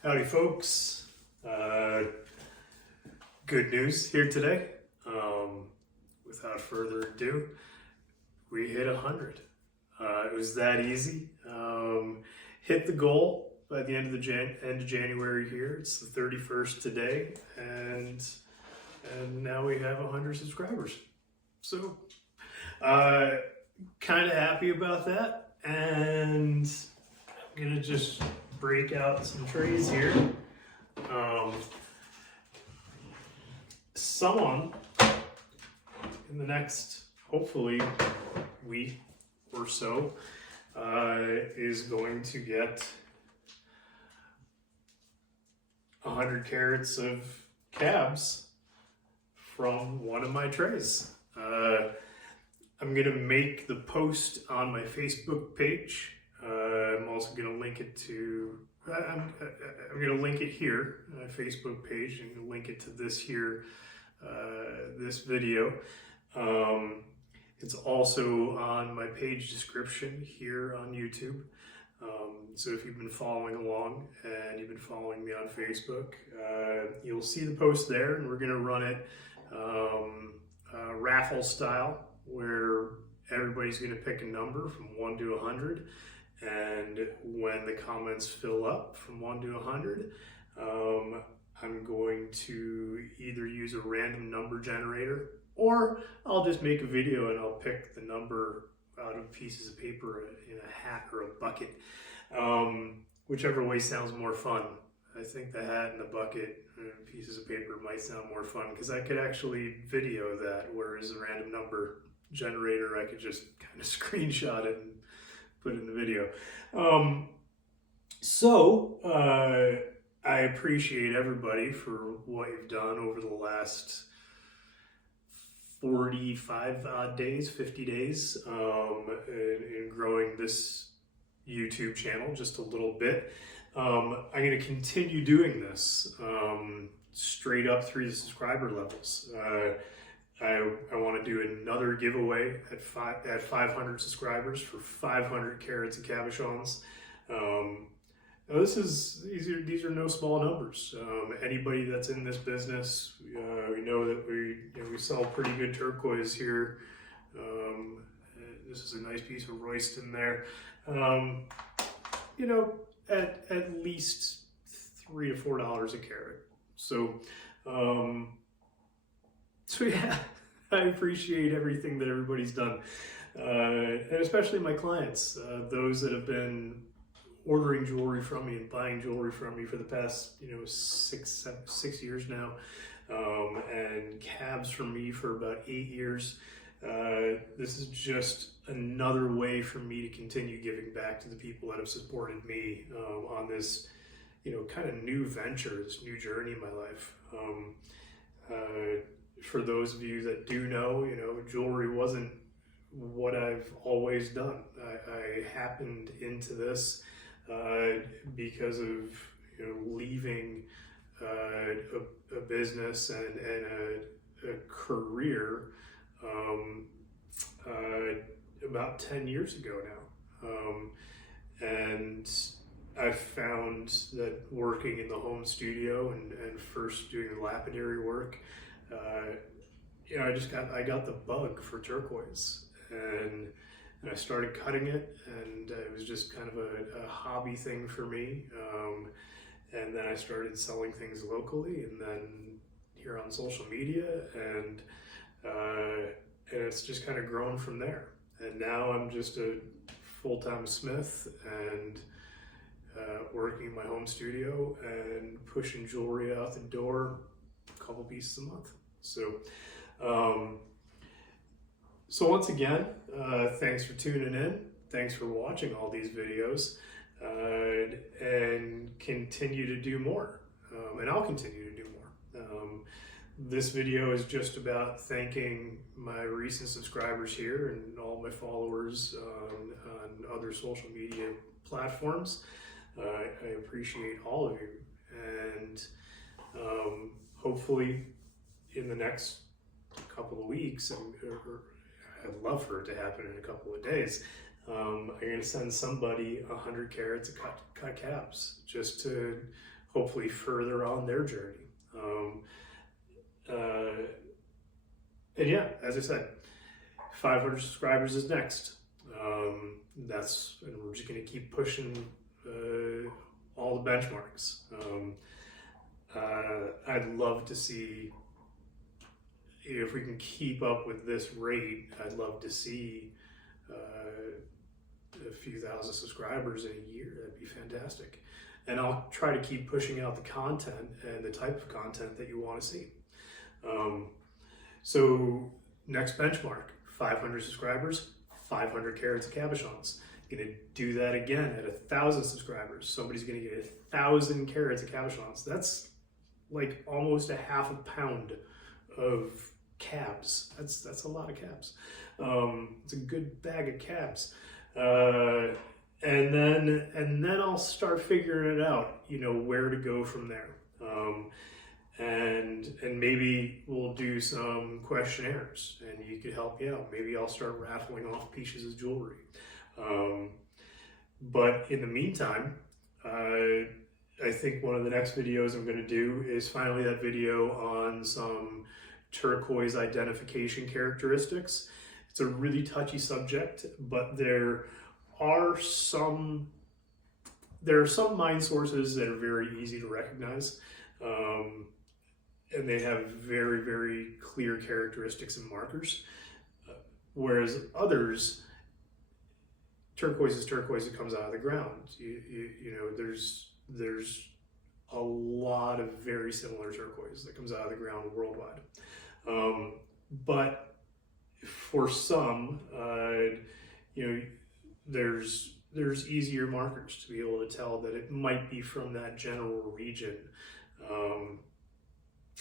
Howdy folks, good news here today. Without further ado, we hit 100. It was that easy. Hit the goal by the end of January here. It's the 31st today, and now we have 100 subscribers. So, kind of happy about that, and I'm gonna just break out some trays here. Someone in the next, hopefully, week or so is going to get 100 carats of cabs from one of my trays. I'm gonna make the post on my Facebook page. I'm also going to link it to, I'm going to link it here, my Facebook page, and link it to this here, this video. It's also on my page description here on YouTube. So if you've been following along and you've been following me on Facebook, you'll see the post there, and we're going to run it raffle style, where everybody's going to pick a number from 1 to 100. And when the comments fill up from 1 to 100, I'm going to either use a random number generator, or I'll just make a video and I'll pick the number out of pieces of paper in a hat or a bucket. Whichever way sounds more fun. I think the hat and the bucket and pieces of paper might sound more fun, because I could actually video that, whereas a random number generator, I could just kind of screenshot it and put in the video. I appreciate everybody for what you've done over the last 45 odd days, 50 days, in growing this YouTube channel just a little bit. I'm going to continue doing this straight up through the subscriber levels. I want to do another giveaway at 500 subscribers for 500 carats of cabochons. These are no small numbers. Anybody that's in this business, we know that we sell pretty good turquoise here. This is a nice piece of Royston there. At least $3 to $4 a carat. So yeah, I appreciate everything that everybody's done, and especially my clients, those that have been ordering jewelry from me and buying jewelry from me for the past 6 years now, and cabs from me for about 8 years. This is just another way for me to continue giving back to the people that have supported me on this kind of new venture, this new journey in my life. For those of you that do know, jewelry wasn't what I've always done. I happened into this because of leaving a business and a career about 10 years ago now. And I found that working in the home studio and first doing the lapidary work, I got the bug for turquoise, and I started cutting it, and it was just kind of a hobby thing for me. And then I started selling things locally, and then here on social media, and it's just kind of grown from there. And now I'm just a full-time smith and working in my home studio and pushing jewelry out the door, a couple pieces a month. So once again, thanks for tuning in. Thanks for watching all these videos, and continue to do more. And I'll continue to do more. This video is just about thanking my recent subscribers here and all my followers on other social media platforms. I appreciate all of you, and hopefully in the next couple of weeks, or I'd love for it to happen in a couple of days, I'm going to send somebody 100 carats of cut cabs, just to hopefully further on their journey. And yeah, as I said, 500 subscribers is next. And we're just going to keep pushing all the benchmarks. I'd love to see, if we can keep up with this rate, I'd love to see a few thousand subscribers in a year. That'd be fantastic. And I'll try to keep pushing out the content and the type of content that you want to see. So next benchmark, 500 subscribers, 500 carats of cabochons. Gonna do that again at 1,000 subscribers. Somebody's gonna get 1,000 carats of cabochons. That's like almost a half a pound of cabs. That's a lot of cabs. It's a good bag of cabs. And then I'll start figuring it out, where to go from there. And maybe we'll do some questionnaires and you could help me out. Maybe I'll start raffling off pieces of jewelry. But in the meantime, I think one of the next videos I'm going to do is finally that video on some turquoise identification characteristics. It's a really touchy subject, but there are some mine sources that are very easy to recognize. And they have very, very clear characteristics and markers. Whereas others, turquoise is turquoise that comes out of the ground. There's a lot of very similar turquoise that comes out of the ground worldwide. But for some, there's easier markers to be able to tell that it might be from that general region.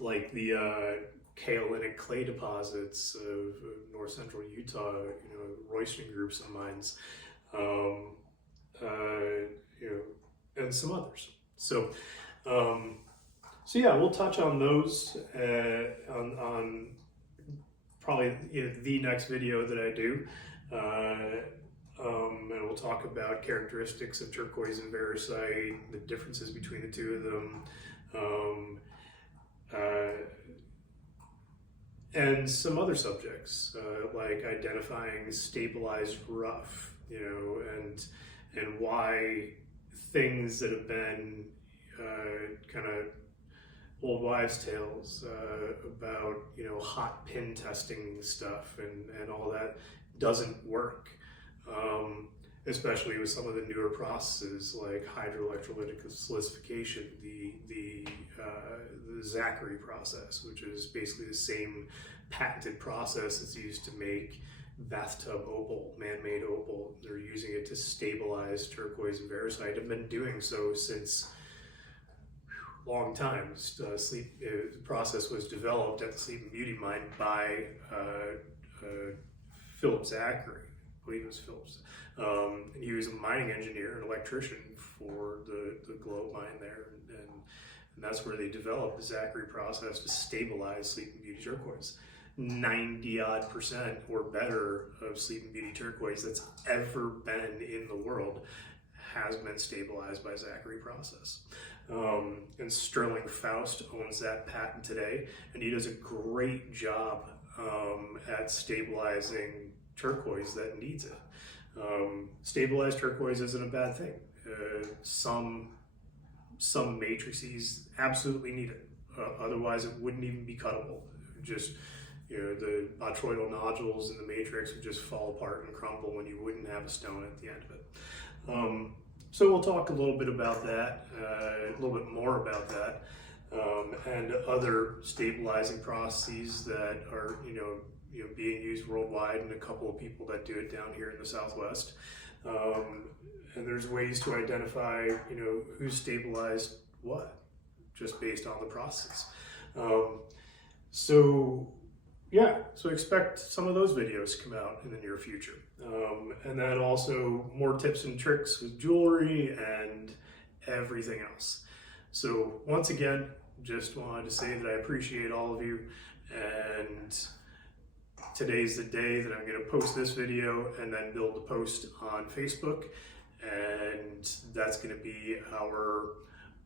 Like the kaolinic clay deposits of north central Utah, Royston groups of mines, and some others. So yeah, we'll touch on those on probably the next video that I do, and we'll talk about characteristics of turquoise and variscite, the differences between the two of them. And some other subjects, like identifying stabilized rough, and why things that have been kind of old wives' tales about, hot pin testing stuff and all that doesn't work, especially with some of the newer processes like hydroelectrolytic silicification, the Zachary process, which is basically the same patented process that's used to make bathtub opal, man-made opal. They're using it to stabilize turquoise and variscite. Have been doing so since long time. The process was developed at the Sleeping Beauty mine by Philip Zachary. I believe it was Phillips. And he was a mining engineer and electrician for the Globe mine there, and that's where they developed the Zachary process to stabilize Sleeping Beauty turquoise. 90% or better of Sleeping Beauty turquoise that's ever been in the world has been stabilized by Zachary process. And Sterling Faust owns that patent today, and he does a great job at stabilizing turquoise that needs it. Stabilized turquoise isn't a bad thing. Some matrices absolutely need it. Otherwise, it wouldn't even be cuttable. Just the botryoidal nodules in the matrix would just fall apart and crumble when you wouldn't have a stone at the end of it. So we'll talk a little bit about that, a little bit more about that, and other stabilizing processes that are being used worldwide, and a couple of people that do it down here in the Southwest. And there's ways to identify, who's stabilized what, just based on the process. So expect some of those videos to come out in the near future. And then also more tips and tricks with jewelry and everything else. So once again, just wanted to say that I appreciate all of you, and today's the day that I'm going to post this video and then build the post on Facebook, and that's going to be our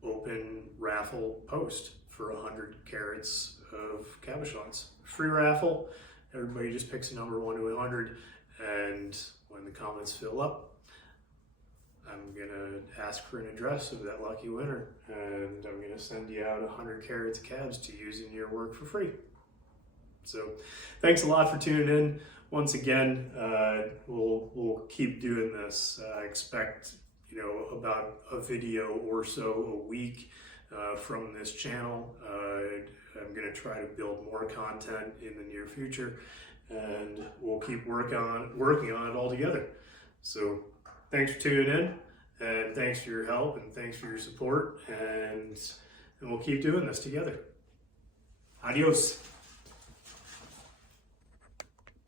open raffle post for 100 carats of cabochons. Free raffle. Everybody just picks a number 1 to 100, and when the comments fill up, I'm gonna ask for an address of that lucky winner, and I'm gonna send you out 100 carats of cabs to use in your work for free. So thanks a lot for tuning in. Once again, we'll keep doing this. I expect, you know, about a video or so a week from this channel. I'm gonna try to build more content in the near future, and we'll keep working on it all together. So thanks for tuning in, and thanks for your help, and thanks for your support, and we'll keep doing this together. Adios.